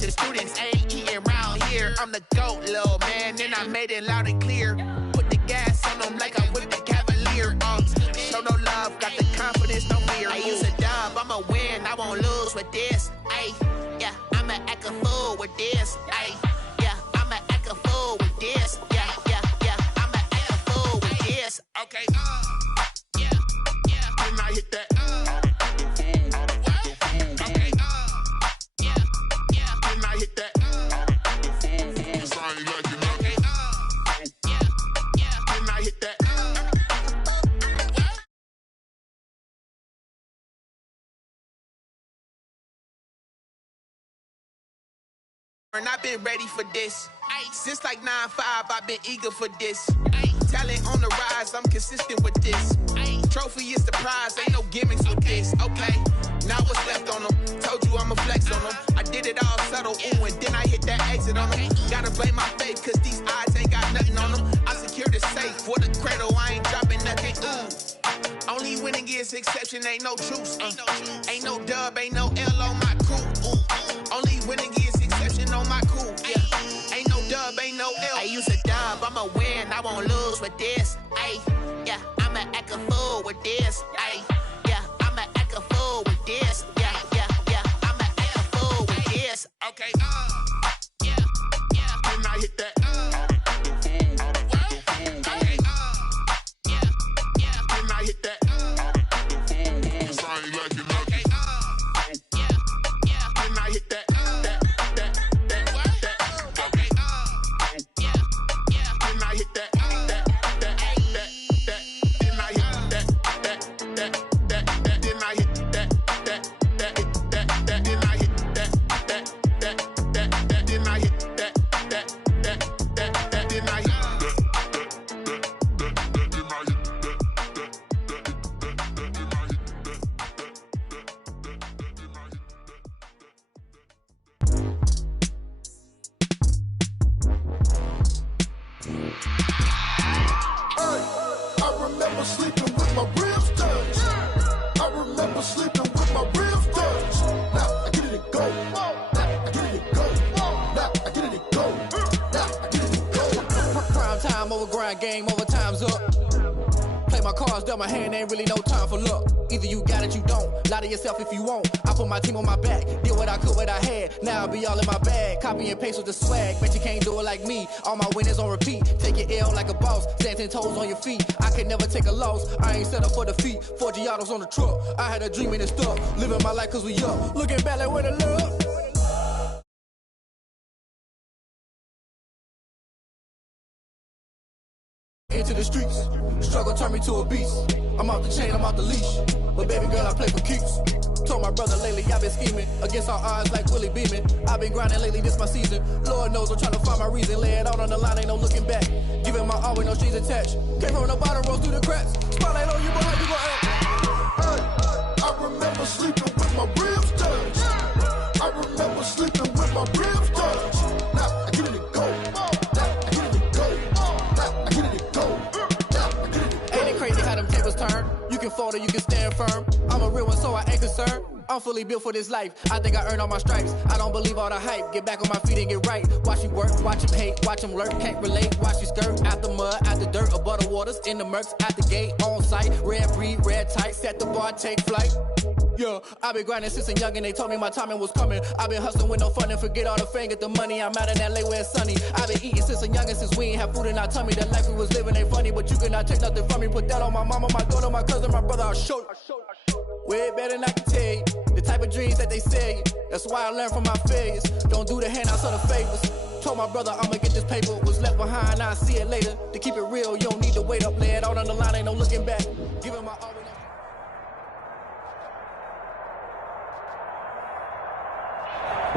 to the students, ain't eating round here. I'm the GOAT, little man, and I made it loud and clear. Put the gas on them like I'm with the Cavalier. Show no love, got the confidence, no fear. I use a dub, I'ma win, I won't lose with this. Ay, yeah, I'ma act a fool with this. Ay, yeah, I'ma act a fool with this. Yeah, yeah, yeah, I'ma act a fool with this. Okay, yeah, yeah, when I hit that. And I've been ready for this. Since like 9-5, I've been eager for this. Talent on the rise, I'm consistent with this. Trophy is the prize, ain't no gimmicks with this. Okay, now what's left on them? Told you I'ma flex on them. I did it all subtle, ooh, and then I hit that exit on them. Gotta blame my faith, cause these odds ain't got nothing on them. I secured the safe for the cradle, I ain't dropping nothing, ooh. Only winning is exception, ain't no truce. Ain't no dub, ain't no L on my crew. Only winning is exception on my crew. Yeah, ain't no dub, ain't no L. I use a dub, I'ma win, I won't lose with this. Ay, yeah, I'ma act a fool with this. Ay, yeah, I'ma act a fool with this. Yeah, yeah, yeah, I'ma act a fool with this. Okay, yeah, yeah, when I hit that. Game over, time's up. Play my cards, dealt my hand, ain't really no time for luck. Either you got it, you don't. Lie to yourself if you won't. I put my team on my back, did what I could, what I had. Now I'll be all in my bag. Copy and paste with the swag. Bet you can't do it like me. All my winners on repeat. Take your L like a boss. Stand 10 toes on your feet. I can never take a loss. I ain't set up for defeat. 4 Giottos on the truck. I had a dream and it stuck. Living my life cause we up. Looking back like where the love. Into the streets, struggle turned me to a beast. I'm out the chain, I'm out the leash. But baby girl, I play for keeps. Told my brother lately, I've been scheming against all odds like Willie Beeman. I've been grinding lately, this my season. Lord knows I'm trying to find my reason. Lay it out on the line, ain't no looking back. Giving my all with no strings attached. Came from the bottom, rose through the cracks. Spotlight on you, but how you gon' act? Hey, I remember sleeping with my ribs touched. I remember sleeping with my ribs touched. Now I get it and go. Turn. You can fold or you can stand firm. I'm a real one, so I ain't concerned. I'm fully built for this life. I think I earned all my stripes. I don't believe all the hype. Get back on my feet and get right. Watch you work, watch him hate, watch him lurk. Can't relate, watch you skirt. Out the mud, out the dirt, above the waters, in the murks, out the gate, on site. Red breed, red tight, set the bar, take flight. Yeah, I've been grinding since a young and they told me my timing was coming. I've been hustling with no fun and forget all the fame, get the money. I'm out in LA where it's sunny. I've been eating since a young and since we ain't have food in our tummy. The life we was living ain't funny, but you cannot take nothing from me. Put that on my mama, my daughter, my cousin, my brother, I'll show you. Way better than I can tell you. The type of dreams that they sell you. That's why I learned from my failures. Don't do the handouts or the favors. Told my brother I'ma get this paper. Was left behind, I'll see it later. To keep it real, you don't need to wait up. Lay it out on the line, ain't no looking back. Give it my all.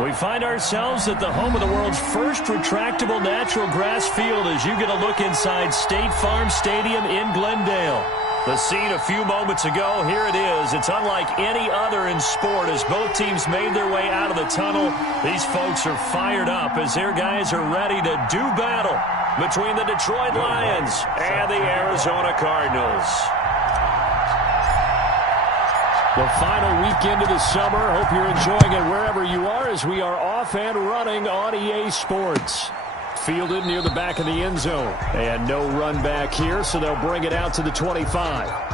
We find ourselves at the home of the world's first retractable natural grass field as you get a look inside State Farm Stadium in Glendale. The scene a few moments ago, here it is. It's unlike any other in sport as both teams made their way out of the tunnel. These folks are fired up as their guys are ready to do battle between the Detroit Lions and the Arizona Cardinals. The final weekend of the summer. Hope you're enjoying it wherever you are as we are off and running on EA Sports. Fielded near the back of the end zone. And no run back here, so they'll bring it out to the 25.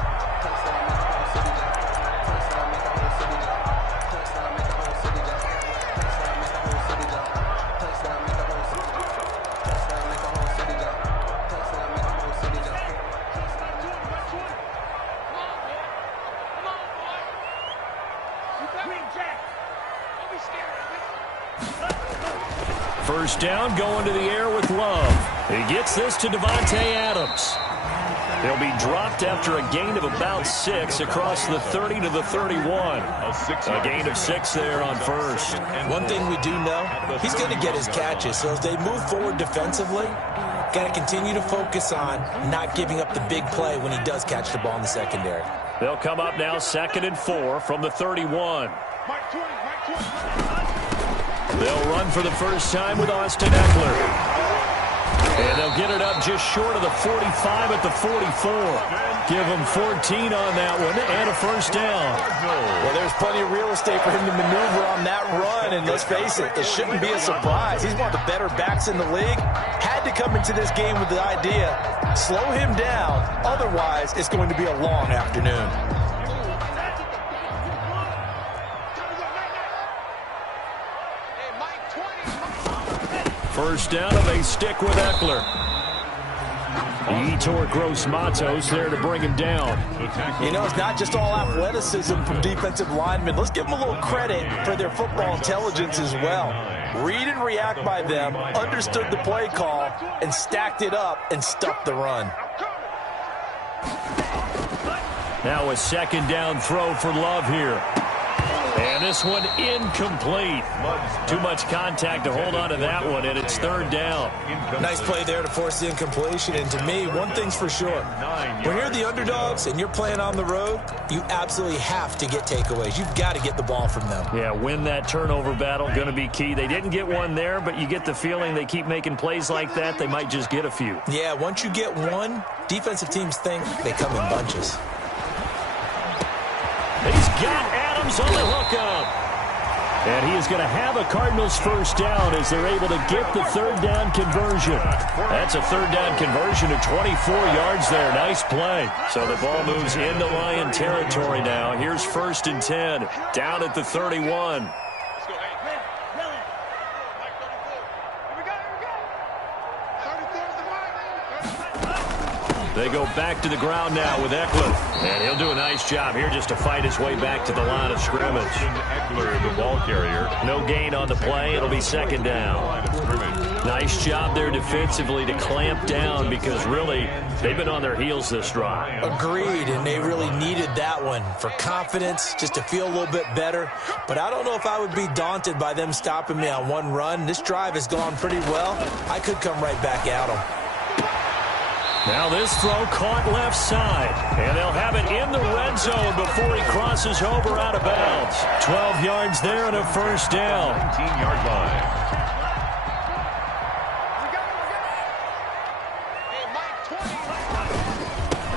First down, going to the air with Love. He gets this to Davante Adams. He'll be dropped after a gain of about 6 across the 30 to the 31. A gain of 6 there on first. One thing we do know, he's going to get his catches. So as they move forward defensively, got to continue to focus on not giving up the big play when he does catch the ball in the secondary. They'll come up now 2nd and 4 from the 31. They'll run for the first time with Austin Eckler. And they'll get it up just short of the 45 at the 44. Give him 14 on that one and a first down. Well, there's plenty of real estate for him to maneuver on that run. And let's face it, it shouldn't be a surprise. He's one of the better backs in the league. Had to come into this game with the idea, slow him down. Otherwise, it's going to be a long afternoon. First down, and they stick with Eckler. He tore Gross Matos there to bring him down. You know, it's not just all athleticism from defensive linemen. Let's give them a little credit for their football intelligence as well. Read and react by them, understood the play call, and stacked it up and stuffed the run. Now a second down throw for Love here. And this one incomplete. Too much contact to hold on to that one, and it's 3rd down. Nice play there to force the incompletion. And to me, one thing's for sure. When you're the underdogs and you're playing on the road, you absolutely have to get takeaways. You've got to get the ball from them. Yeah, win that turnover battle, going to be key. They didn't get one there, but you get the feeling they keep making plays like that, they might just get a few. Yeah, once you get one, defensive teams think they come in bunches. He's got Adams on the hookup. And he is going to have a Cardinals first down as they're able to get the 3rd down conversion. That's a 3rd down conversion of 24 yards there. Nice play. So the ball moves into Lion territory now. Here's 1st and 10, down at the 31. They go back to the ground now with Eckler. And he'll do a nice job here just to fight his way back to the line of scrimmage. Eckler, the ball carrier. No gain on the play. It'll be 2nd down. Nice job there defensively to clamp down because really they've been on their heels this drive. Agreed, and they really needed that one for confidence, just to feel a little bit better. But I don't know if I would be daunted by them stopping me on one run. This drive has gone pretty well. I could come right back at them. Now this throw caught left side, and they'll have it in the red zone before he crosses over out of bounds. 12 yards there and a first down. 19-yard line.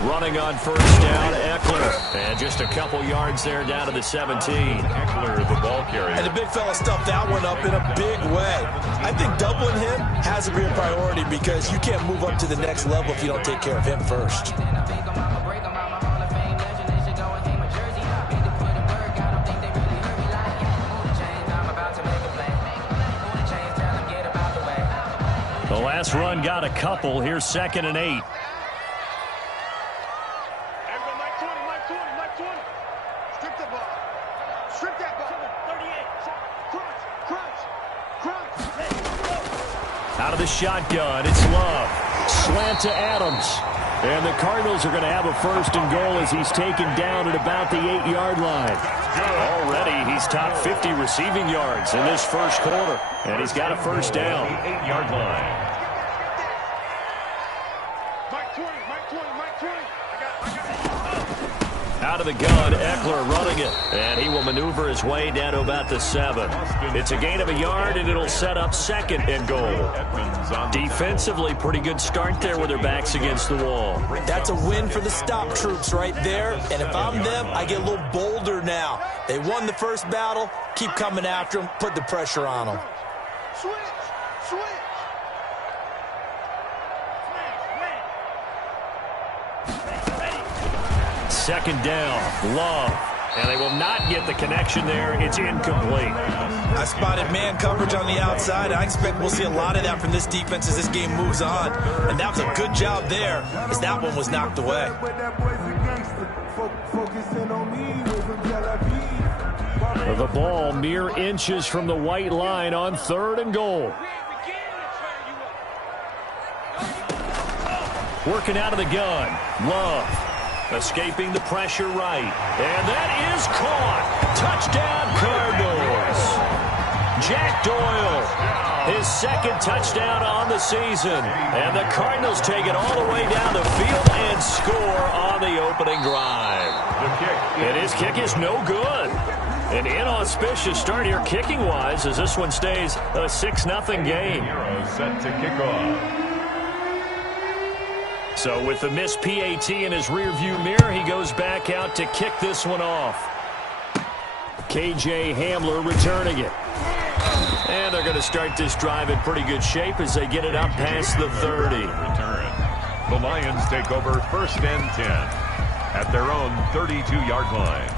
Running on first down, Eckler. And just a couple yards there down to the 17. Eckler, the ball carrier. And the big fella stuffed that one up in a big way. I think doubling him has to be a priority because you can't move up to the next level if you don't take care of him first. The last run got a couple. Here's 2nd and 8. Out of the shotgun, it's Love. Slant to Adams. And the Cardinals are going to have a 1st and goal as he's taken down at about the 8-yard line. Already, he's top 50 receiving yards in this first quarter. And he's got a first down. 8-yard line. Out of the gun, Eckler running it. And he will maneuver his way down to about the 7. It's a gain of a yard, and it'll set up 2nd and goal. Defensively, pretty good start there with their backs against the wall. That's a win for the stop troops right there. And if I'm them, I get a little bolder now. They won the first battle. Keep coming after them. Put the pressure on them. Switch. Second down, Love. And they will not get the connection there. It's incomplete. I spotted man coverage on the outside. I expect we'll see a lot of that from this defense as this game moves on. And that was a good job there as that one was knocked away. The ball mere inches from the white line on 3rd and goal. Working out of the gun, Love. Escaping the pressure right. And that is caught. Touchdown, Cardinals. Jack Doyle, his 2nd touchdown on the season. And the Cardinals take it all the way down the field and score on the opening drive. And his kick is no good. An inauspicious start here kicking-wise as this one stays a 6-0 game. Set to kick off. So with the missed PAT in his rearview mirror, he goes back out to kick this one off. KJ Hamler returning it. And they're going to start this drive in pretty good shape as they get it up past the 30. Return. The Lions take over 1st and 10 at their own 32-yard line.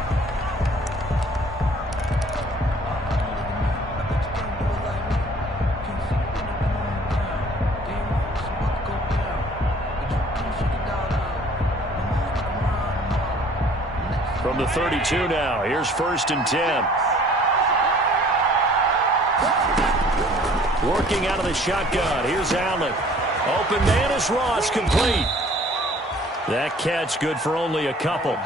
From the 32 now, here's 1st and 10. Working out of the shotgun, here's Allen. Open man is Ross, complete. That catch good for only a couple.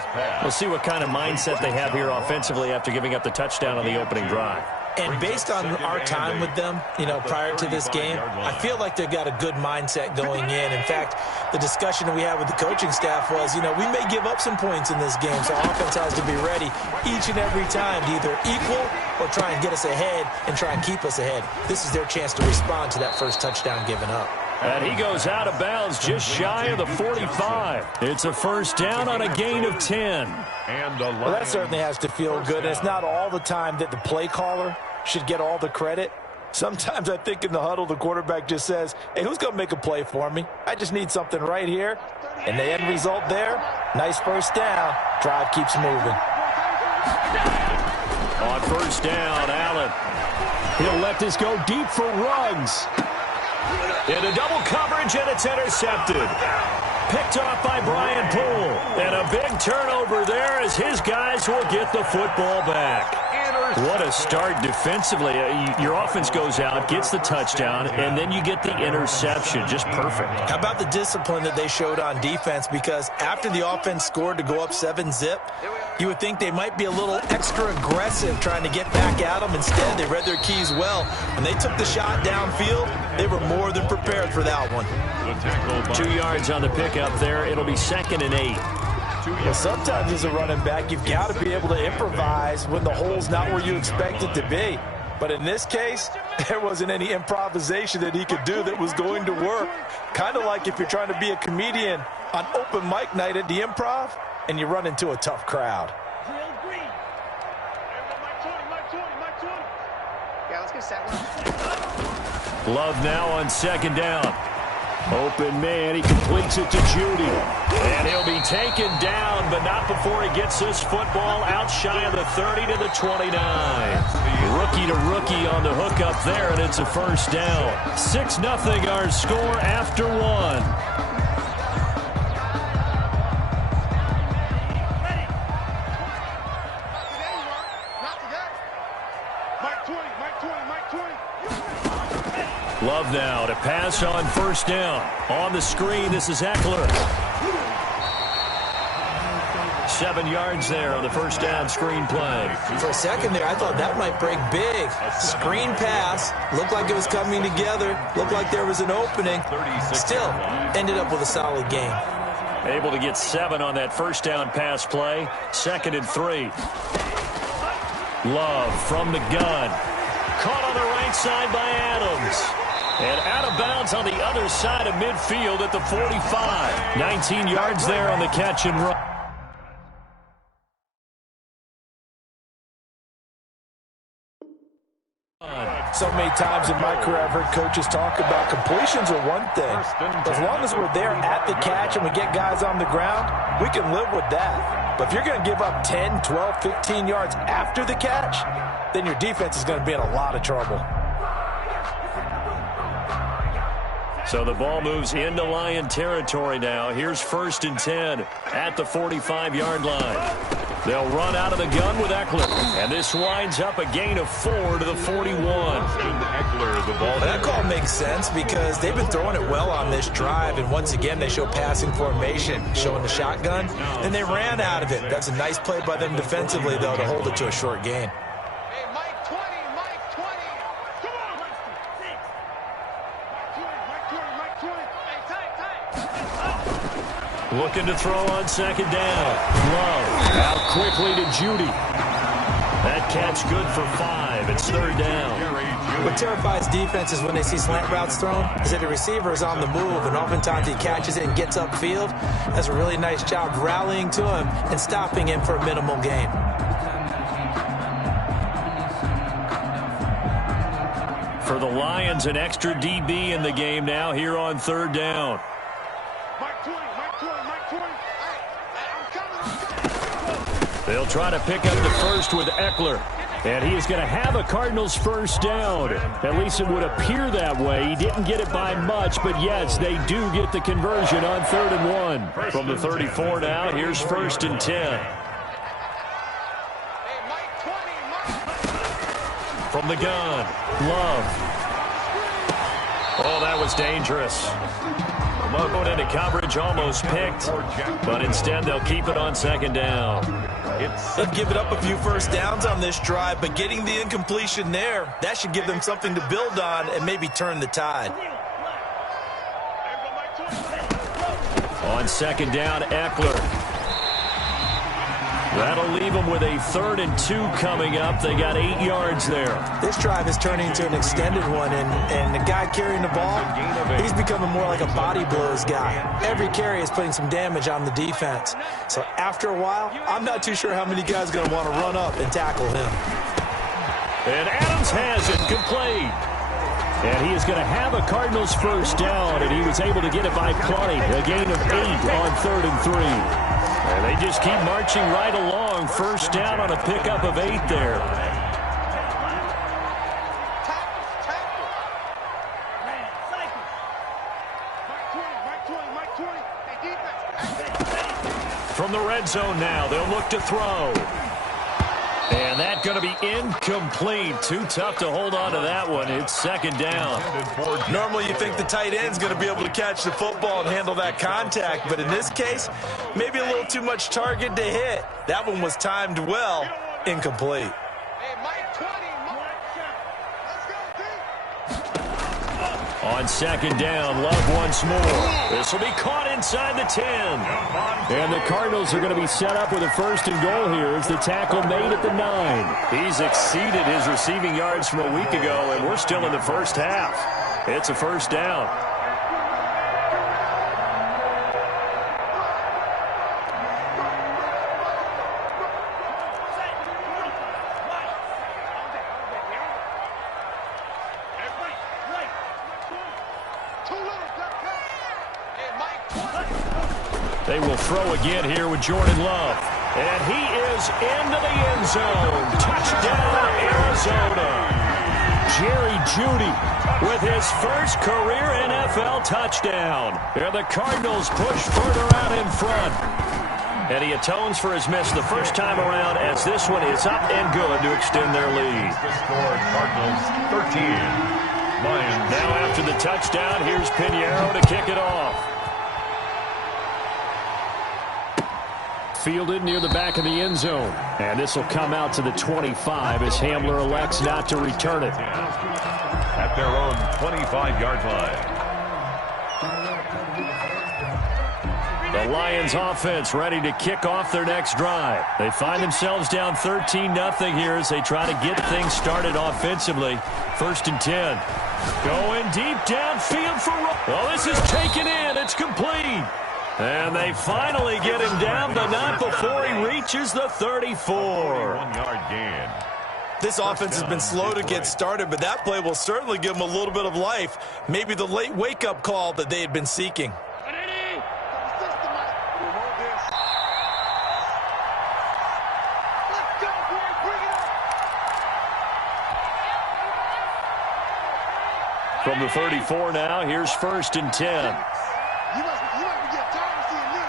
We'll see what kind of mindset they have here offensively after giving up the touchdown on the opening drive. And based on our time with them, prior to this game, I feel like they've got a good mindset going in. In fact, the discussion that we had with the coaching staff was, we may give up some points in this game, so our offense has to be ready each and every time to either equal or try and get us ahead and try and keep us ahead. This is their chance to respond to that first touchdown given up. And he goes out of bounds just shy of the 45. It's a 1st down on a gain of 10. Well, that certainly has to feel good. And it's not all the time that the play caller should get all the credit. Sometimes I think in the huddle, the quarterback just says, hey, who's going to make a play for me? I just need something right here. And the end result there, nice 1st down. Drive keeps moving. On 1st down, Allen. He'll let this go deep for Ruggs. Into double coverage, and it's intercepted. Picked off by Brian Poole. And a big turnover there as his guys will get the football back. What a start defensively. Your offense goes out, gets the touchdown, and then you get the interception. Just perfect. How about the discipline that they showed on defense? Because after the offense scored to go up 7-zip, you would think they might be a little extra aggressive trying to get back at them. Instead, they read their keys well. When they took the shot downfield, they were more than prepared for that one. 2 yards on the pickup there. It'll be 2nd and 8. Well, sometimes as a running back, you've got to be able to improvise when the hole's not where you expect it to be. But in this case, there wasn't any improvisation that he could do that was going to work. Kind of like if you're trying to be a comedian on open mic night at the Improv and you run into a tough crowd. Love now on 2nd down. Open man, he completes it to Judy. And he'll be taken down, but not before he gets this football out shy of the 30 to the 29. Rookie to rookie on the hook up there, and it's a 1st down. 6-0 our score after 1. Love now to pass on 1st down. On the screen, this is Eckler. 7 yards there on the 1st down screen play. For a second there, I thought that might break big. Screen pass. Looked like it was coming together. Looked like there was an opening. Still, ended up with a solid game. Able to get 7 on that first down pass play. 2nd and 3. Love from the gun. Caught on the right side by Adams. And out of bounds on the other side of midfield at the 45. 19 yards there on the catch and run. So many times in my career I've heard coaches talk about completions are one thing. As long as we're there at the catch and we get guys on the ground, we can live with that. But if you're going to give up 10, 12, 15 yards after the catch, then your defense is going to be in a lot of trouble. So the ball moves into Lion territory now. Here's 1st and 10 at the 45-yard line. They'll run out of the gun with Eckler. And this winds up a gain of 4 to the 41. Eckler, the ball. That call makes sense because they've been throwing it well on this drive. And once again, they show passing formation, showing the shotgun. Then they ran out of it. That's a nice play by them defensively, though, to hold it to a short gain. Looking to throw on 2nd down. Love out quickly to Judy. That catch good for 5. It's 3rd down. What terrifies defenses when they see slant routes thrown is that the receiver is on the move, and oftentimes he catches it and gets upfield. Does a really nice job rallying to him and stopping him for a minimal gain. For the Lions, an extra DB in the game now here on 3rd down. They'll try to pick up the first with Eckler. And he is going to have a Cardinals first down. At least it would appear that way. He didn't get it by much, but yes, they do get the conversion on 3rd and 1. From the 34 now, here's 1st and 10. From the gun, Love. Oh, that was dangerous. Love went into coverage, almost picked, but instead they'll keep it on 2nd down. They've given up a few first downs on this drive, but getting the incompletion there, that should give them something to build on and maybe turn the tide. On 2nd down, Eckler. That'll leave them with a 3rd and 2 coming up. They got 8 yards there. This drive is turning into an extended one, and the guy carrying the ball, he's becoming more like a body blows guy. Every carry is putting some damage on the defense. So after a while, I'm not too sure how many guys are going to want to run up and tackle him. And Adams has it complete. And he is going to have a Cardinals first down, and he was able to get it by plenty. A gain of 8 on 3rd and 3. And they just keep marching right along. First down on a pickup of 8 there. From the red zone now, they'll look to throw. And that's going to be incomplete. Too tough to hold on to that one. It's 2nd down. Normally you think the tight end's going to be able to catch the football and handle that contact, but in this case, maybe a little too much target to hit. That one was timed well. Incomplete. On 2nd down, Love once more. This will be caught inside the 10. And the Cardinals are going to be set up with a 1st and goal here as the tackle made at the 9. He's exceeded his receiving yards from a week ago, and we're still in the first half. It's a 1st down. They will throw again here with Jordan Love. And he is into the end zone. Touchdown, Arizona. Jerry Jeudy with his first career NFL touchdown. And the Cardinals push further out in front. And he atones for his miss the first time around as this one is up and good to extend their lead. The score, Cardinals 13. Lions. Now after the touchdown, here's Pinheiro to kick it off. Fielded near the back of the end zone. And this will come out to the 25 as Hamler elects not to return it. At their own 25-yard line. The Lions offense ready to kick off their next drive. They find themselves down 13-0 here as they try to get things started offensively. 1st and 10. Going deep downfield for... Oh, this is taken in. It's complete. And they finally get him down, but not before he reaches the 34. 1-yard gain. This offense has been slow to get started, but that play will certainly give them a little bit of life. Maybe the late wake-up call that they had been seeking. From the 34 now, here's 1st and 10. You must be getting tired of seeing me.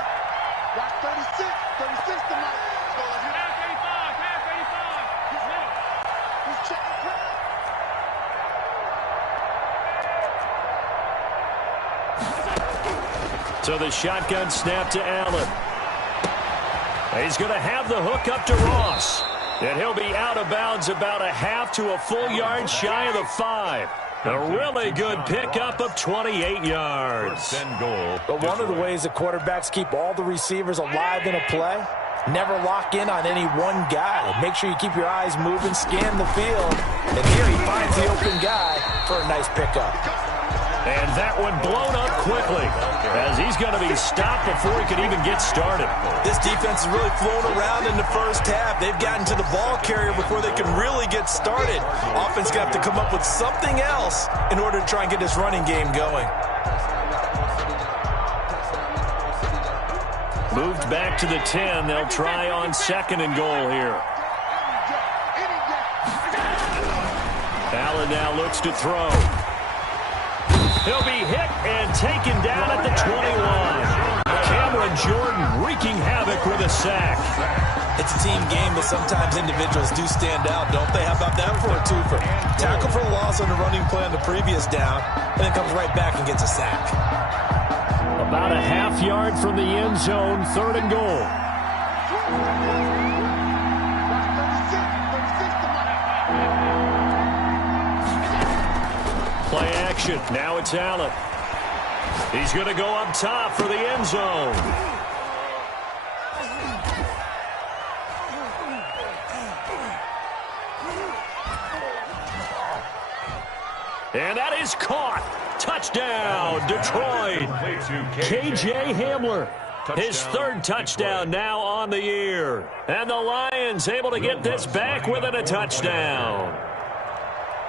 Watch 36 tonight. So the shotgun snap to Allen. He's going to have the hook up to Ross. And he'll be out of bounds about a half to a full yard shy of the 5. A really good pickup of 28 yards. But one of the ways the quarterbacks keep all the receivers alive in a play, never lock in on any one guy. Make sure you keep your eyes moving, scan the field. And here he finds the open guy for a nice pickup. And that one blown up quickly as he's going to be stopped before he could even get started. This defense has really flown around in the first half. They've gotten to the ball carrier before they can really get started. Offense got to come up with something else in order to try and get this running game going. Moved back to the 10. They'll try on 2nd and goal here. Allen now looks to throw. He'll be hit and taken down at the 21. Cameron Jordan wreaking havoc with a sack. It's a team game, but sometimes individuals do stand out, don't they? How about that for a twofer? Tackle for loss on the running play on the previous down, and then comes right back and gets a sack. About a half yard from the end zone, 3rd and goal. Play action. Now it's Allen. He's going to go up top for the end zone. And that is caught. Touchdown, Detroit. K.J. Hamler. His 3rd touchdown now on the year. And the Lions able to get this back within a touchdown.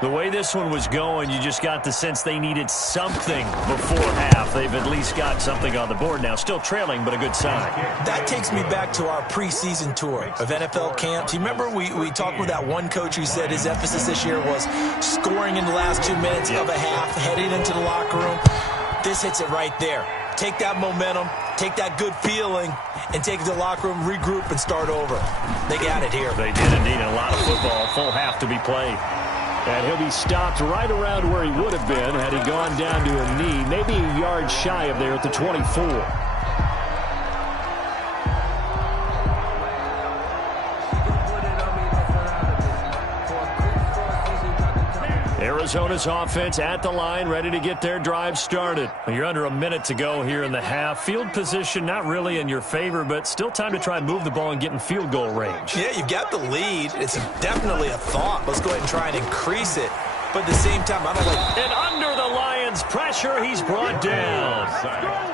The way this one was going, you just got the sense they needed something before half. They've at least got something on the board now. Still trailing, but a good sign. That takes me back to our preseason tour of NFL camps. You remember we talked with that one coach who said his emphasis this year was scoring in the last 2 minutes of a half, heading into the locker room. This hits it right there. Take that momentum, take that good feeling, and take it to the locker room, regroup, and start over. They got it here. They did indeed. A lot of football, full half to be played. And he'll be stopped right around where he would have been had he gone down to a knee, maybe a yard shy of there at the 24. Arizona's offense at the line, ready to get their drive started. You're under a minute to go here in the half. Field position not really in your favor, but still time to try and move the ball and get in field goal range. Yeah, you've got the lead. It's definitely a thought. Let's go ahead and try and increase it. But at the same time, I don't like... And under the Lions' pressure, he's brought down.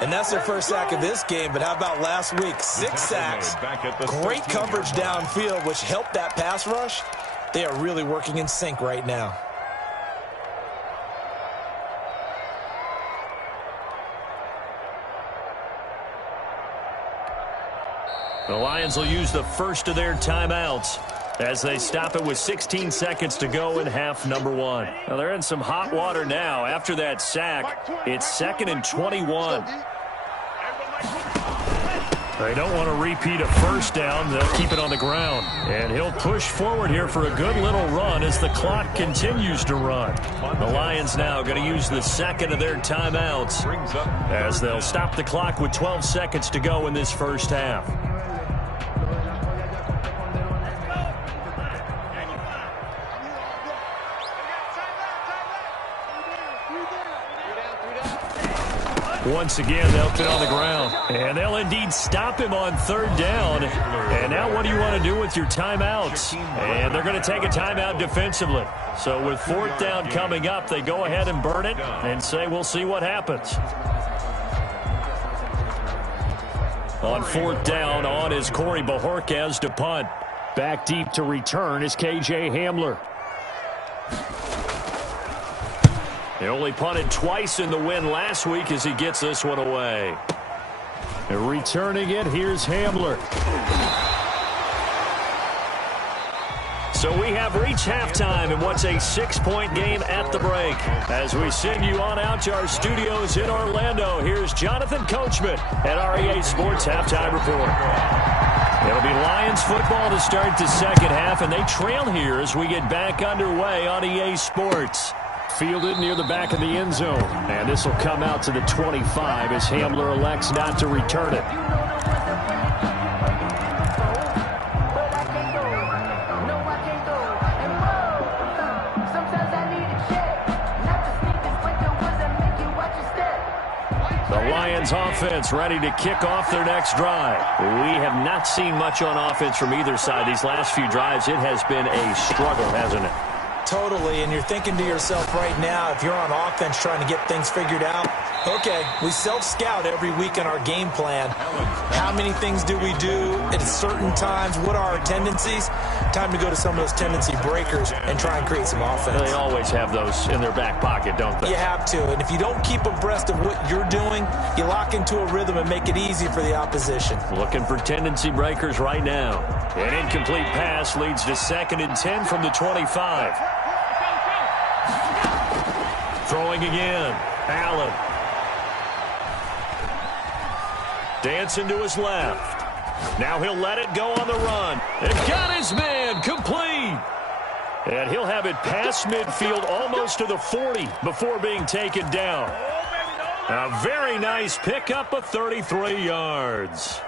And that's their first sack of this game. But how about last week? 6 sacks. Great coverage downfield, which helped that pass rush. They are really working in sync right now. The Lions will use the first of their timeouts as they stop it with 16 seconds to go in half number 1. Now they're in some hot water now. After that sack, it's 2nd and 21. They don't want to repeat a first down. They'll keep it on the ground. And he'll push forward here for a good little run as the clock continues to run. The Lions now going to use the second of their timeouts as they'll stop the clock with 12 seconds to go in this first half. Once again, they'll get on the ground. And they'll indeed stop him on third down. And now what do you want to do with your timeouts? And they're going to take a timeout defensively. So with fourth down coming up, they go ahead and burn it and say we'll see what happens. On fourth down, on is Corey Bojorquez to punt. Back deep to return is K.J. Hamler. He only punted twice in the win last week as he gets this one away. And returning it, here's Hamler. So we have reached halftime in what's a 6-point game at the break. As we send you on out to our studios in Orlando, here's Jonathan Coachman at our EA Sports Halftime Report. It'll be Lions football to start the second half, and they trail here as we get back underway on EA Sports. Fielded near the back of the end zone. And this will come out to the 25 as Hamler elects not to return it. The Lions offense ready to kick off their next drive. We have not seen much on offense from either side these last few drives. It has been a struggle, hasn't it? Totally, and you're thinking to yourself right now, if you're on offense trying to get things figured out, okay, we self-scout every week in our game plan. How many things do we do at certain times? What are our tendencies? Time to go to some of those tendency breakers and try and create some offense. They always have those in their back pocket, don't they? You have to, and if you don't keep abreast of what you're doing, you lock into a rhythm and make it easy for the opposition. Looking for tendency breakers right now. An incomplete pass leads to 2nd and 10 from the 25. Throwing again. Allen. Dancing to his left. Now he'll let it go on the run. And got his man complete. And he'll have it past midfield almost to the 40 before being taken down. A very nice pickup of 33 yards.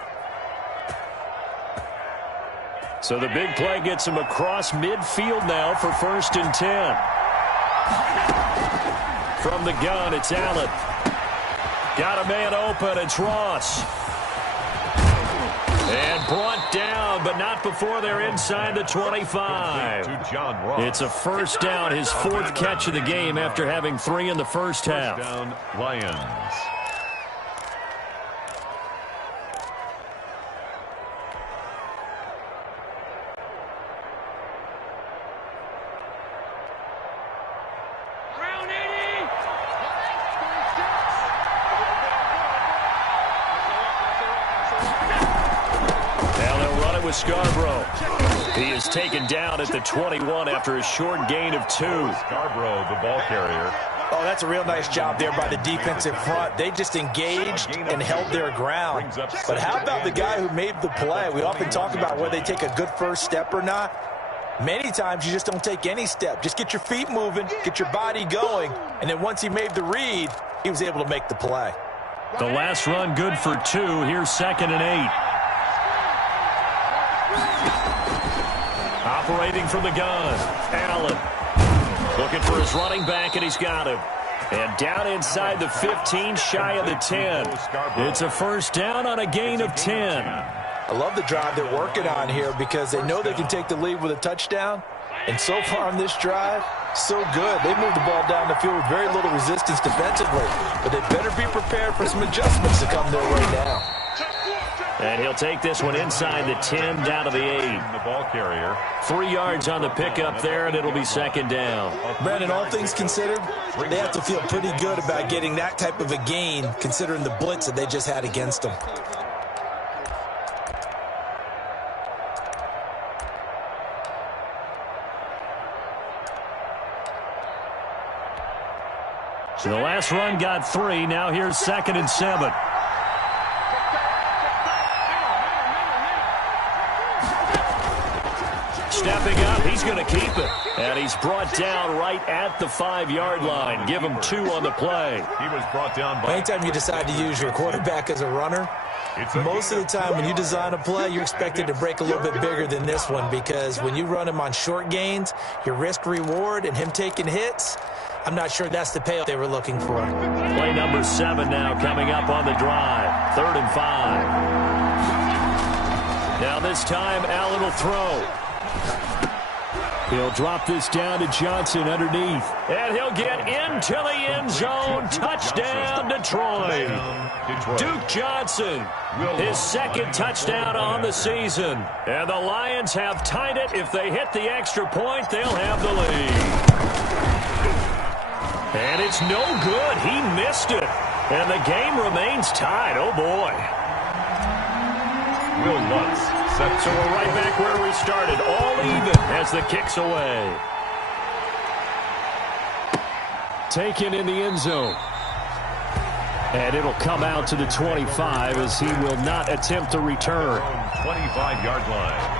So the big play gets him across midfield now for 1st and 10. From the gun, it's Allen. Got a man open, it's Ross. And brought down, but not before they're inside the 25. It's a first down, his 4th catch of the game after having 3 in the first half. First down, Lions. Scarborough. He is taken down at the 21 after a short gain of 2. Scarborough, the ball carrier. Oh, that's a real nice job there by the defensive front. They just engaged and held their ground. But how about the guy who made the play? We often talk about whether they take a good first step or not. Many times you just don't take any step. Just get your feet moving, get your body going, and then once he made the read, he was able to make the play. The last run good for 2. Here's 2nd and 8. Operating from the gun, Allen. Looking for his running back, and he's got him. And down inside the 15, shy of the 10. It's a first down on a gain of 10. I love the drive they're working on here because they know they can take the lead with a touchdown. And so far on this drive, so good. They moved the ball down the field with very little resistance defensively. But they better be prepared for some adjustments to come their way now. And he'll take this one inside the 10 down to the 8. The ball carrier. 3 yards on the pickup there, and it'll be 2nd down. Brandon, all things considered, they have to feel pretty good about getting that type of a gain considering the blitz that they just had against them. So the last run got 3. Now here's 2nd and 7. Stepping up, he's going to keep it. And he's brought down right at the 5-yard line. Give him 2 on the play. He was brought down by... Anytime you decide to use your quarterback as a runner, most of the time when you design a play, you're expected to break a little bit bigger than this one because when you run him on short gains, your risk-reward and him taking hits, I'm not sure that's the payoff they were looking for. Play number 7 now coming up on the drive. 3rd and 5. Now this time, Allen will throw. He'll drop this down to Johnson underneath. And he'll get into the end zone. Touchdown, Detroit. Duke Johnson, his 2nd touchdown on the season. And the Lions have tied it. If they hit the extra point, they'll have the lead. And it's no good. He missed it. And the game remains tied. Oh, boy. Will Lutz. So we're right back where we started, all even as the kick's away. Taken in the end zone. And it'll come out to the 25 as he will not attempt to return. 25-yard line.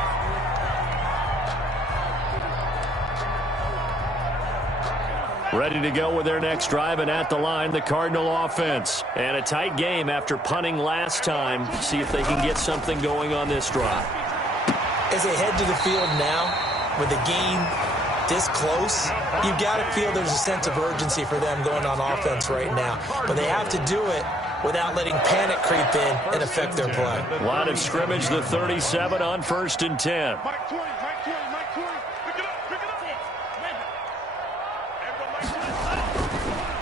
Ready to go with their next drive, and at the line, the Cardinal offense. And a tight game after punting last time. See if they can get something going on this drive. As they head to the field now, with the game this close, you've got to feel there's a sense of urgency for them going on offense right now. But they have to do it without letting panic creep in and affect their play. Line of scrimmage, the 37 on 1st and 10.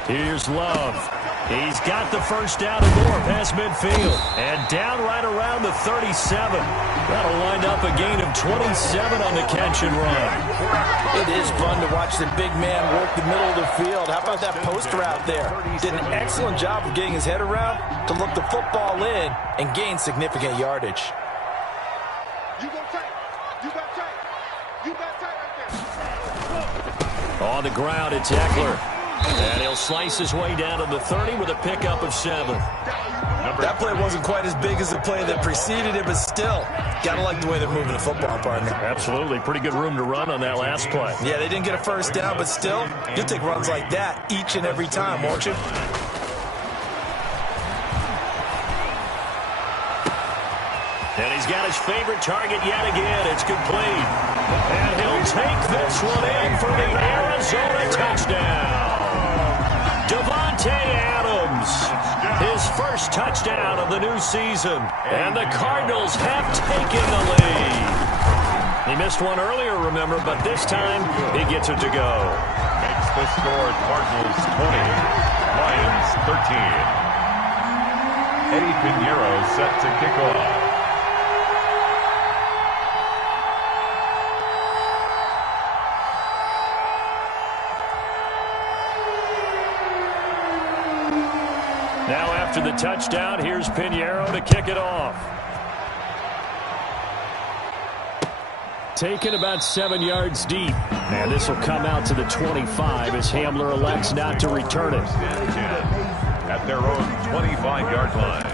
Here's Love. He's got the first down and more past midfield. And down right around the 37. That'll wind up a gain of 27 on the catch and run. It is fun to watch the big man work the middle of the field. How about that post route there? Did an excellent job of getting his head around to look the football in and gain significant yardage. On the ground, it's Eckler. And he'll slice his way down to the 30 with a pickup of 7. That play wasn't quite as big as the play that preceded it, but still, gotta like the way they're moving the football, partner. Absolutely. Pretty good room to run on that last play. Yeah, they didn't get a first down, but still, you'll take runs like that each and every time, won't you? And he's got his favorite target yet again. It's complete. And he'll take this one in for the Arizona touchdown. Devontae Adams, his first touchdown of the new season. And the Cardinals have taken the lead. He missed one earlier, remember, but this time he gets it to go. Makes the score Cardinals 20, Lions 13. Eddie Pinheiro set to kick off. Now after the touchdown, here's Pinheiro to kick it off. Taken about 7 yards deep. And this will come out to the 25 as Hamler elects not to return it. At their own 25-yard line.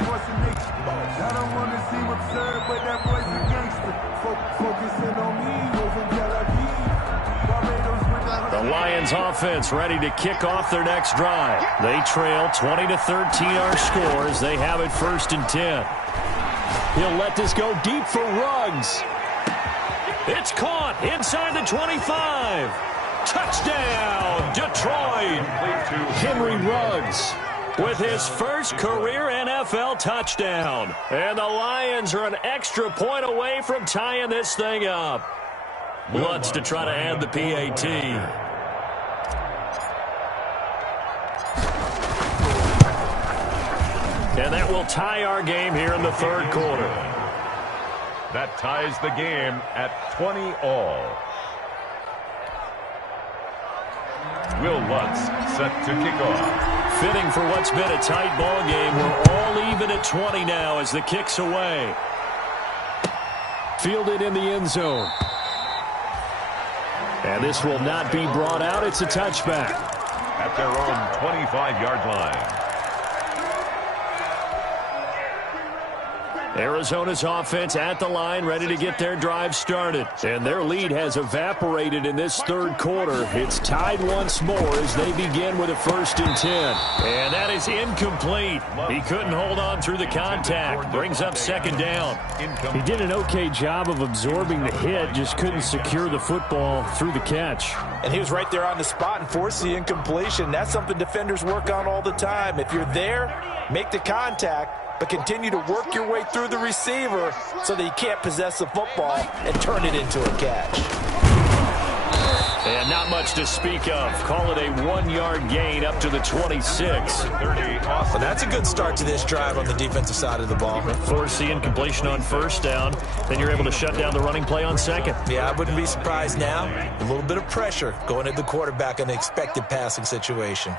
The Lions offense ready to kick off their next drive. They trail 20-13 our score as they have it 1st and 10. He'll let this go deep for Ruggs. It's caught inside the 25. Touchdown, Detroit. Henry Ruggs with his first career NFL touchdown. And the Lions are an extra point away from tying this thing up. Lutz to try to add the PAT. And that will tie our game here in the 3rd quarter. That ties the game at 20-all. Will Lutz set to kick off. Fitting for what's been a tight ball game. We're all even at 20 now as the kick's away. Fielded in the end zone. And this will not be brought out. It's a touchback. At their own 25-yard line. Arizona's offense at the line, ready to get their drive started. And their lead has evaporated in this third quarter. It's tied once more as they begin with a 1st and 10. And that is incomplete. He couldn't hold on through the contact. Brings up 2nd down. He did an okay job of absorbing the hit, just couldn't secure the football through the catch. And he was right there on the spot and forced the incompletion. That's something defenders work on all the time. If you're there, make the contact, but continue to work your way through the receiver so that you can't possess the football and turn it into a catch. And not much to speak of. Call it a 1-yard gain up to the 26. Well, that's a good start to this drive on the defensive side of the ball. Force the incompletion on 1st down. Then you're able to shut down the running play on 2nd. Yeah, I wouldn't be surprised now. A little bit of pressure going at the quarterback in an expected passing situation.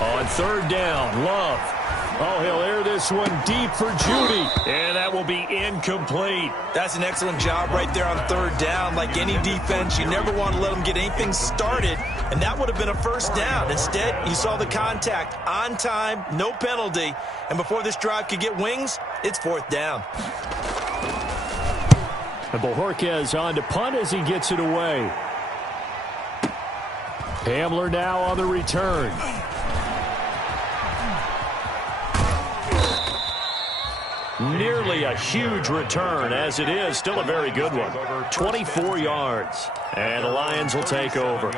On 3rd down, Love. Oh, he'll air this one deep for Judy. And that will be incomplete. That's an excellent job right there on 3rd down. Like any defense, you never want to let them get anything started. And that would have been a 1st down. Instead, you saw the contact on time, no penalty. And before this drive could get wings, it's 4th down. And Bojorquez on to punt as he gets it away. Hamler now on the return. Nearly a huge return, as it is still a very good one. 24 yards. And the Lions will take over.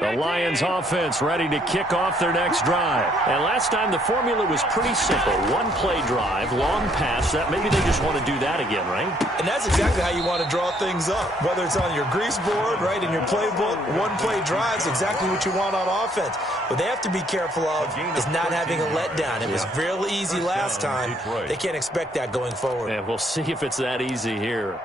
The Lions offense ready to kick off their next drive. And last time the formula was pretty simple. 1-play drive, long pass. That maybe they just want to do that again, right? And that's exactly how you want to draw things up. Whether it's on your grease board, right, in your playbook, 1-play drives exactly what you want on offense. What they have to be careful of is not having a letdown. It was real easy last time. They can't expect that going forward. And we'll see if it's that easy here.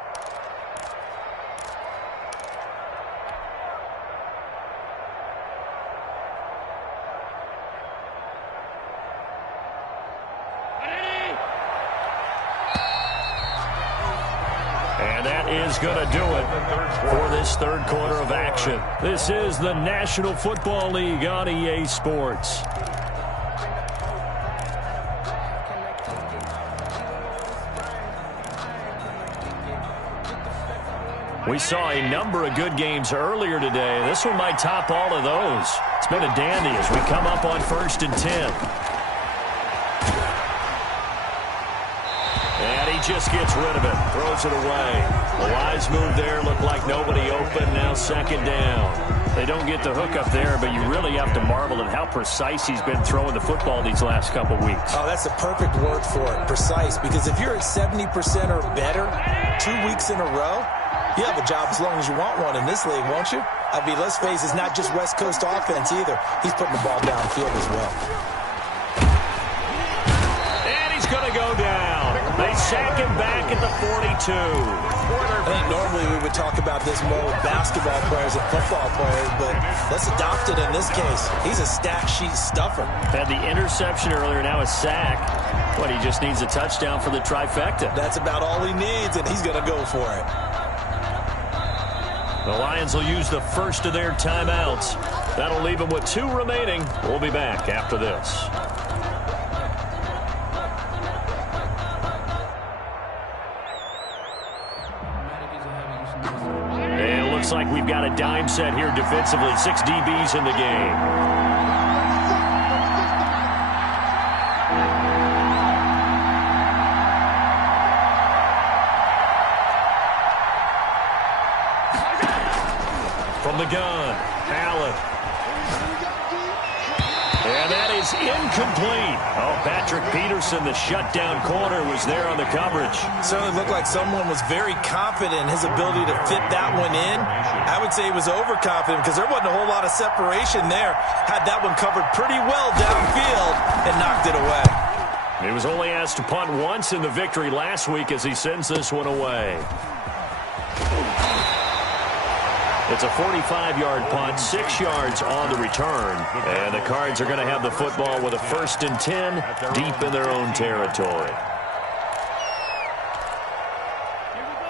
Is going to do it for this third quarter of action. This is the National Football League on EA Sports. We saw a number of good games earlier today. This one might top all of those. It's been a dandy as we come up on 1st and 10. Just gets rid of it, throws it away. The wise move there, looked like nobody open, now 2nd down. They don't get the hook up there, but you really have to marvel at how precise he's been throwing the football these last couple weeks. Oh, that's the perfect word for it, precise, because if you're at 70% or better 2 weeks in a row, you have a job as long as you want one in this league, won't you? I mean, let's face it, it's not just West Coast offense either. He's putting the ball downfield as well. And he's going to go down. They sack him back at the 42. I think normally we would talk about this more with basketball players and football players, but let's adopt it in this case. He's a stat sheet stuffer. Had the interception earlier, now a sack. But he just needs a touchdown for the trifecta. That's about all he needs, and he's going to go for it. The Lions will use the first of their timeouts. That'll leave them with 2 remaining. We'll be back after this. Looks like we've got a dime set here defensively. 6 DBs in the game. From the gun, Allen. And that is incomplete. Oh, Patrick Peterson, the shutdown corner, was there on the coverage. Certainly looked like someone was very confident in his ability to fit that one in. I would say he was overconfident because there wasn't a whole lot of separation there. Had that one covered pretty well downfield and knocked it away. He was only asked to punt once in the victory last week as he sends this one away. It's a 45-yard punt, 6 yards on the return. And the Cards are going to have the football with a 1st and 10 deep in their own territory.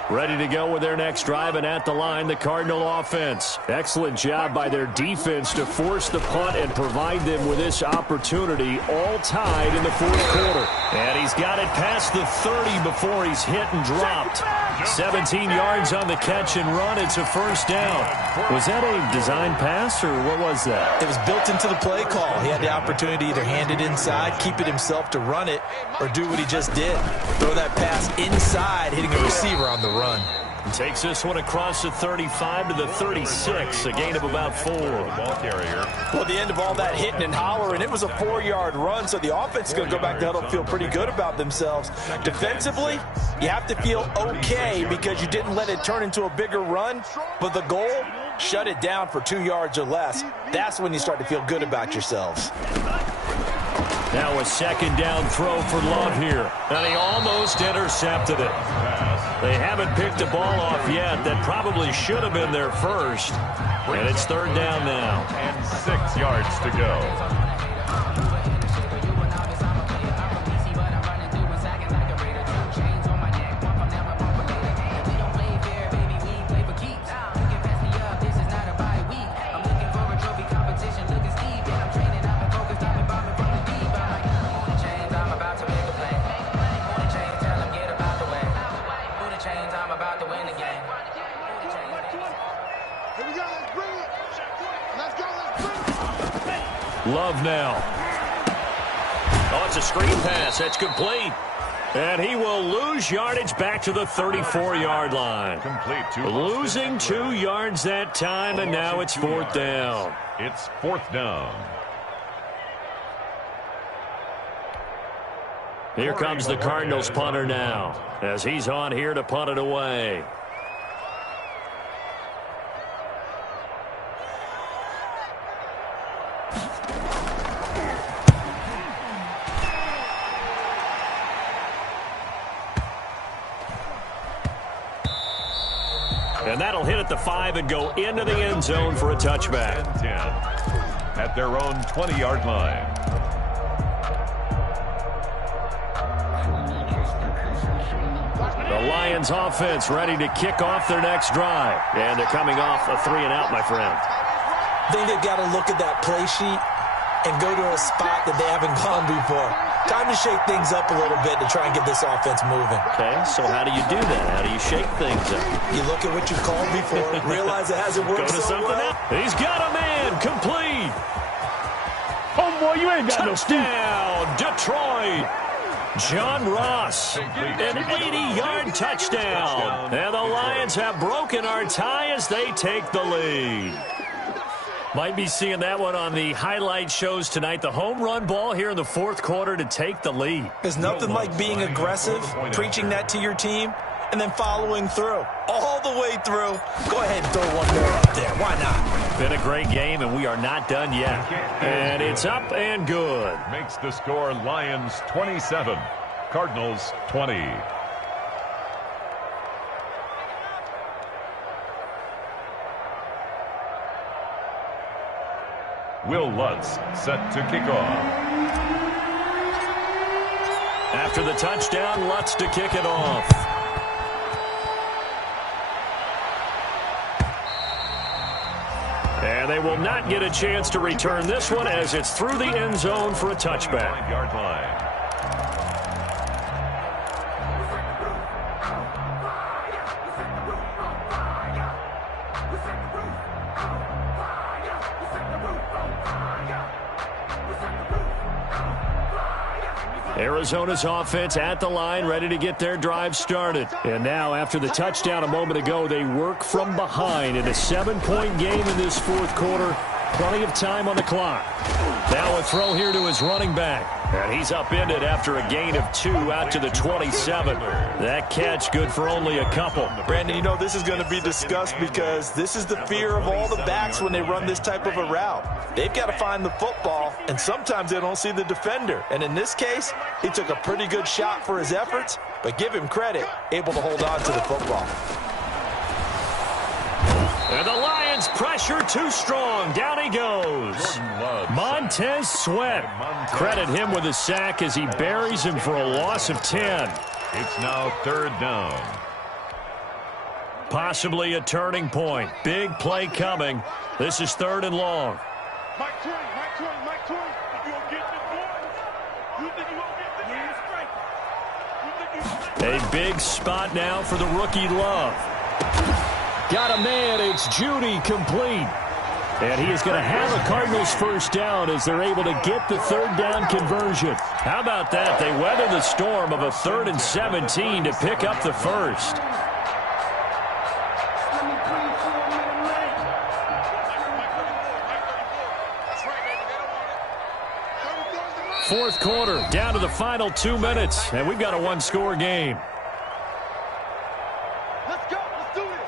Ready to go with their next drive, and at the line, the Cardinal offense. Excellent job by their defense to force the punt and provide them with this opportunity, all tied in the fourth quarter. And he's got it past the 30 before he's hit and dropped. 17 yards on the catch and run. It's a first down. Was that a design pass, or what was that? It was built into the play call. He had the opportunity to either hand it inside, keep it himself to run it, or do what he just did. Throw that pass inside, hitting a receiver on the run. Takes this one across the 35 to the 36, a gain of about 4. Ball carrier. Well, at the end of all that hitting and hollering, it was a 4-yard run, so the offense is going to go back to huddle, feel pretty good about themselves. Defensively, you have to feel okay because you didn't let it turn into a bigger run, but the goal, shut it down for 2 yards or less. That's when you start to feel good about yourselves. Now a second down throw for Love here, and he almost intercepted it. They haven't picked the ball off yet. That probably should have been their first, and it's third down now. And 6 yards to go. Love now. Oh, it's a screen pass. That's complete. And he will lose yardage back to the 34-yard line. Complete. Losing 2 yards that time, and now it's fourth down. It's fourth down. Here comes the Cardinals punter now, as he's on here to punt it away. And that'll hit at the 5 and go into the end zone for a touchback. 10 at their own 20-yard line. The Lions offense ready to kick off their next drive. And they're coming off a 3-and-out, my friend. I think they've got to look at that play sheet and go to a spot that they haven't gone before. Time to shake things up a little bit to try and get this offense moving. Okay, so how do you do that? How do you shake things up? You look at what you've called before, realize it hasn't worked Go to so something well. else. He's got a man, complete. Homeboy, you ain't got no feet. Touchdown, Detroit. John Ross, an 80-yard touchdown. And the Lions have broken our tie as they take the lead. Might be seeing that one on the highlight shows tonight. The home run ball here in the fourth quarter to take the lead. There's nothing like being aggressive, preaching that to your team, and then following through. All the way through. Go ahead and throw one more up there. Why not? Been a great game, and we are not done yet. And it's up and good. Makes the score Lions 27, Cardinals 20. Will Lutz set to kick off. After the touchdown, Lutz to kick it off. And they will not get a chance to return this one as it's through the end zone for a touchback. 9-yard line. Arizona's offense at the line, ready to get their drive started. And now, after the touchdown a moment ago, they work from behind in a 7-point game in this fourth quarter. Plenty of time on the clock. Now a throw here to his running back. And he's upended after a gain of 2 out to the 27. That catch good for only a couple. Brandon, you know this is going to be discussed because this is the fear of all the backs when they run this type of a route. They've got to find the football, and sometimes they don't see the defender. And in this case, he took a pretty good shot for his efforts, but give him credit, able to hold on to the football. And the Lions pressure too strong. Down he goes. Montez Sweat. Credit him with a sack as he buries him for a loss of 10. It's now third down. Possibly a turning point. Big play coming. This is 3rd and long. Mike 20. If you don't get this boy, you think you won't get this? A big spot now for the rookie Love. Got a man. It's Judy, complete. And he is going to have a Cardinals first down as they're able to get the 3rd down conversion. How about that? They weather the storm of a 3rd and 17 to pick up the first. Fourth quarter, down to the final 2 minutes, and we've got a one-score game. Let's go. Let's do this.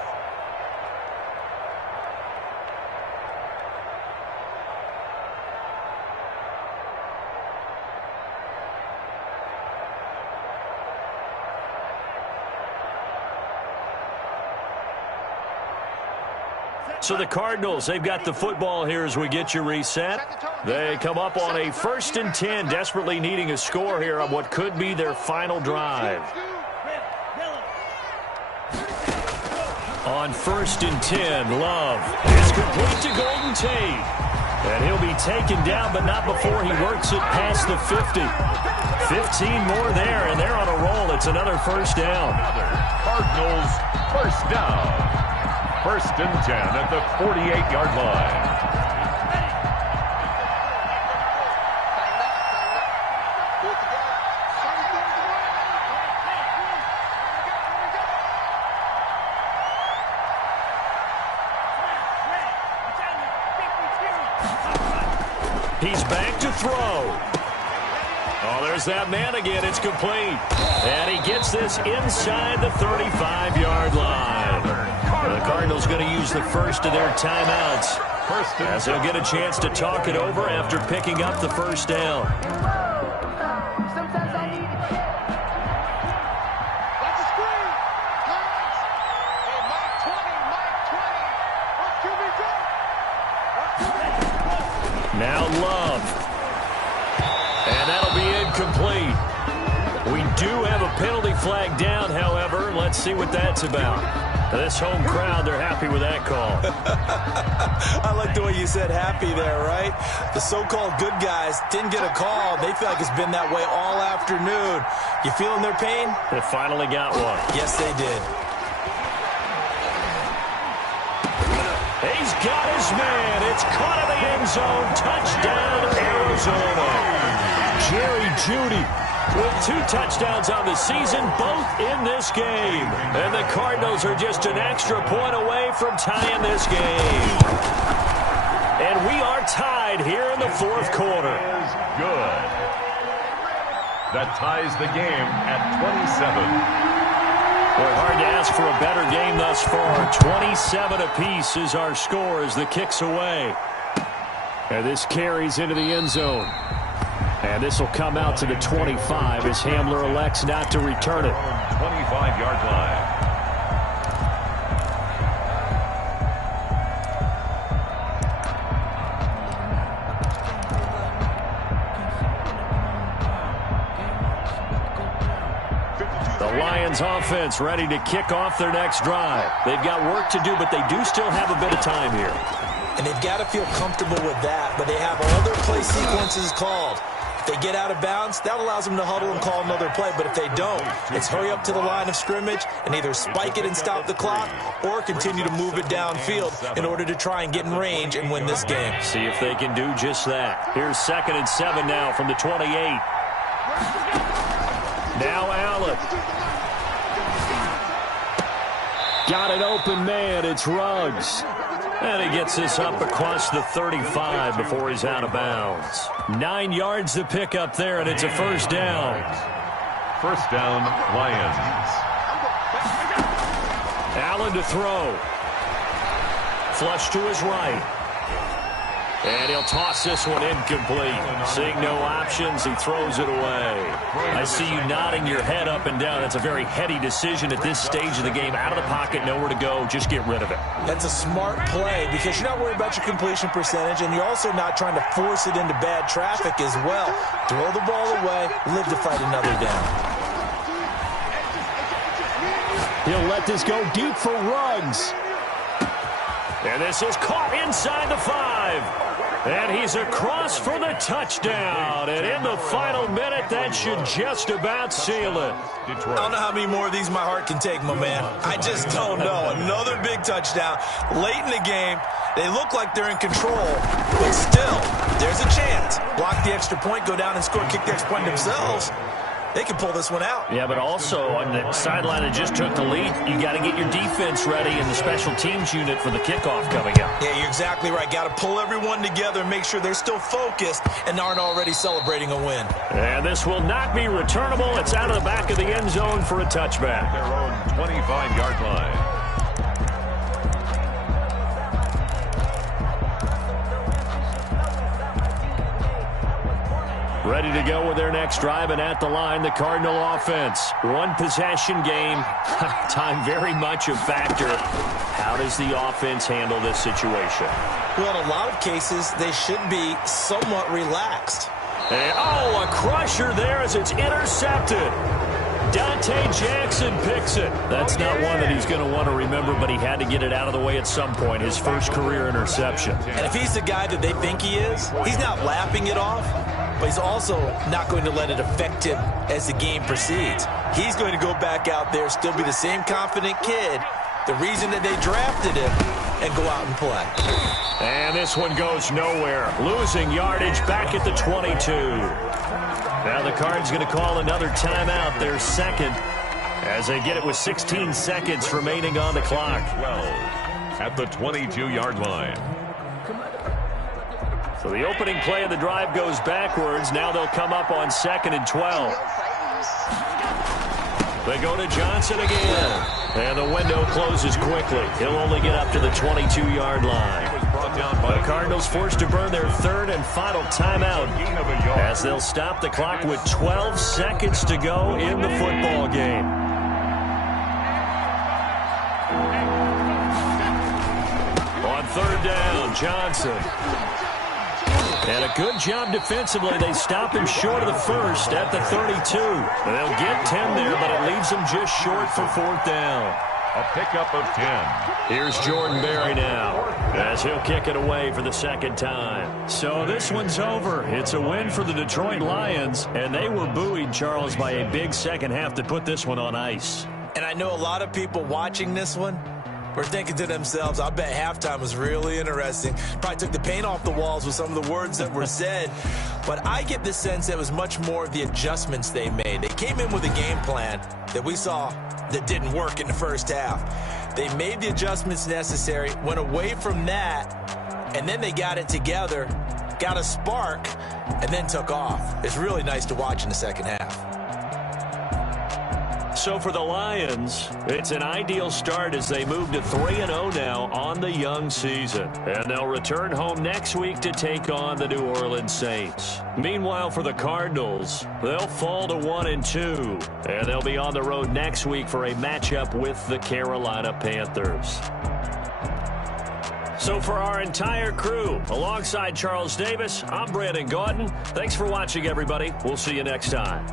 So the Cardinals, they've got the football here as we get you reset. They come up on a 1st and 10, desperately needing a score here on what could be their final drive. On 1st and 10, Love is complete to Golden Tate. And he'll be taken down, but not before he works it past the 50. 15 more there, and they're on a roll. It's another first down. Cardinals first down. 1st and 10 at the 48-yard line. He's back to throw. Oh, there's that man again. It's complete. And he gets this inside the 35-yard line. The Cardinals going to use the first of their timeouts as they'll get a chance to talk it over after picking up the first down. Now Love. And that'll be incomplete. We do have a penalty flag down, however. Let's see what that's about. This home crowd, they're happy with that call. I like the way you said happy there, right? The so-called good guys didn't get a call. They feel like it's been that way all afternoon. You feeling their pain? They finally got one. Yes, they did. He's got his man. It's caught in the end zone. Touchdown, Arizona. Jerry Jeudy with 2 touchdowns on the season, both in this game. And the Cardinals are just an extra point away from tying this game. And we are tied here in the 4th quarter. Is good. That ties the game at 27. Well, hard to ask for a better game thus far. 27 apiece is our score as the kick's away. And this carries into the end zone. And this will come out to the 25 as Hamler elects not to return it. 25-yard line. The Lions offense ready to kick off their next drive. They've got work to do, but they do still have a bit of time here. And they've got to feel comfortable with that, but they have all their play sequences called. If they get out of bounds, that allows them to huddle and call another play. But if they don't, it's hurry up to the line of scrimmage and either spike it and stop the clock or continue to move it downfield in order to try and get in range and win this game. See if they can do just that. Here's 2nd and 7 now from the 28. Now Allen. Got an open man. It's Ruggs. And he gets this up across the 35 before he's out of bounds. 9 yards to pick up there, and it's a first down. First down, Lions. Allen to throw. Flush to his right. And he'll toss this one incomplete. Seeing no options, he throws it away. I see you nodding your head up and down. That's a very heady decision at this stage of the game. Out of the pocket, nowhere to go. Just get rid of it. That's a smart play because you're not worried about your completion percentage, and you're also not trying to force it into bad traffic as well. Throw the ball away, live to fight another down. He'll let this go deep for Ruggs. And this is caught inside the 5. And he's across for the touchdown. And in the final minute, that should just about seal it. I don't know how many more of these my heart can take, my man. I just don't know. Another big touchdown late in the game. They look like they're in control, but still, there's a chance. Block the extra point, go down and score, kick the extra point themselves. They can pull this one out. Yeah, but also on the sideline that just took the lead, you got to get your defense ready and the special teams unit for the kickoff coming up. Yeah, you're exactly right. Got to pull everyone together and make sure they're still focused and aren't already celebrating a win. And this will not be returnable. It's out of the back of the end zone for a touchback. Their own 25-yard line. Ready to go with their next drive, and at the line, the Cardinal offense. One possession game. Time very much a factor. How does the offense handle this situation? Well, in a lot of cases, they should be somewhat relaxed. And, a crusher there as it's intercepted. Dante Jackson picks it. That's not one that he's going to want to remember, but he had to get it out of the way at some point. His first career interception. And if he's the guy that they think he is, he's not lapping it off, but he's also not going to let it affect him as the game proceeds. He's going to go back out there, still be the same confident kid, the reason that they drafted him, and go out and play. And this one goes nowhere. Losing yardage back at the 22. Now the Cards going to call another timeout, their second, as they get it with 16 seconds remaining on the clock. 12 at the 22-yard line. So the opening play of the drive goes backwards. Now they'll come up on 2nd and 12. They go to Johnson again. And the window closes quickly. He'll only get up to the 22-yard line. The Cardinals forced to burn their third and final timeout as they'll stop the clock with 12 seconds to go in the football game. On 3rd down, Johnson. And a good job defensively. They stop him short of the first at the 32. They'll get 10 there, but it leaves them just short for 4th down. A pickup of 10. Here's Jordan Berry now as he'll kick it away for the second time. So this one's over. It's a win for the Detroit Lions, and they were buoyed, Charles, by a big second half to put this one on ice. And I know a lot of people watching this one were thinking to themselves, I bet halftime was really interesting. Probably took the paint off the walls with some of the words that were said. But I get the sense that it was much more of the adjustments they made. They came in with a game plan that we saw that didn't work in the first half. They made the adjustments necessary, went away from that, and then they got it together, got a spark, and then took off. It's really nice to watch in the second half. So for the Lions, it's an ideal start as they move to 3-0 now on the young season. And they'll return home next week to take on the New Orleans Saints. Meanwhile, for the Cardinals, they'll fall to 1-2. And they'll be on the road next week for a matchup with the Carolina Panthers. So for our entire crew, alongside Charles Davis, I'm Brandon Gordon. Thanks for watching, everybody. We'll see you next time.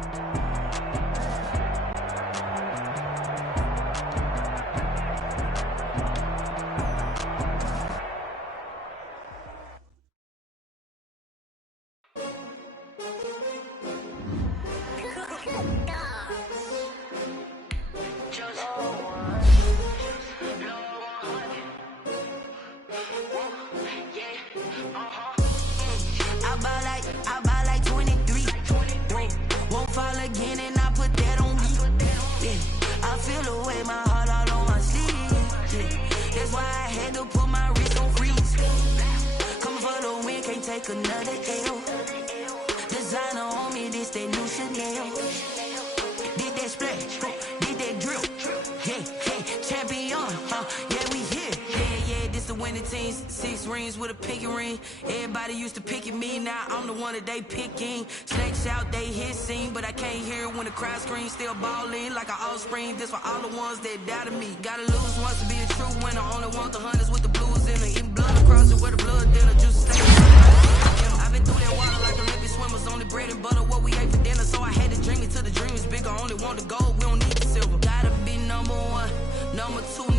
They picking snakes out, they hissing, but I can't hear when the crowd screams. Still balling like an offspring. This for all the ones that doubted me. Gotta lose once to be a true winner. Only want the hunters with the blues in it. Eating blood across it where the blood dinner juice stay. I've been through that water like Olympic swimmers. Only bread and butter what we ate for dinner. So I had to dream it till the dream is bigger. Only want the gold, we don't need the silver. Gotta be number one. number 2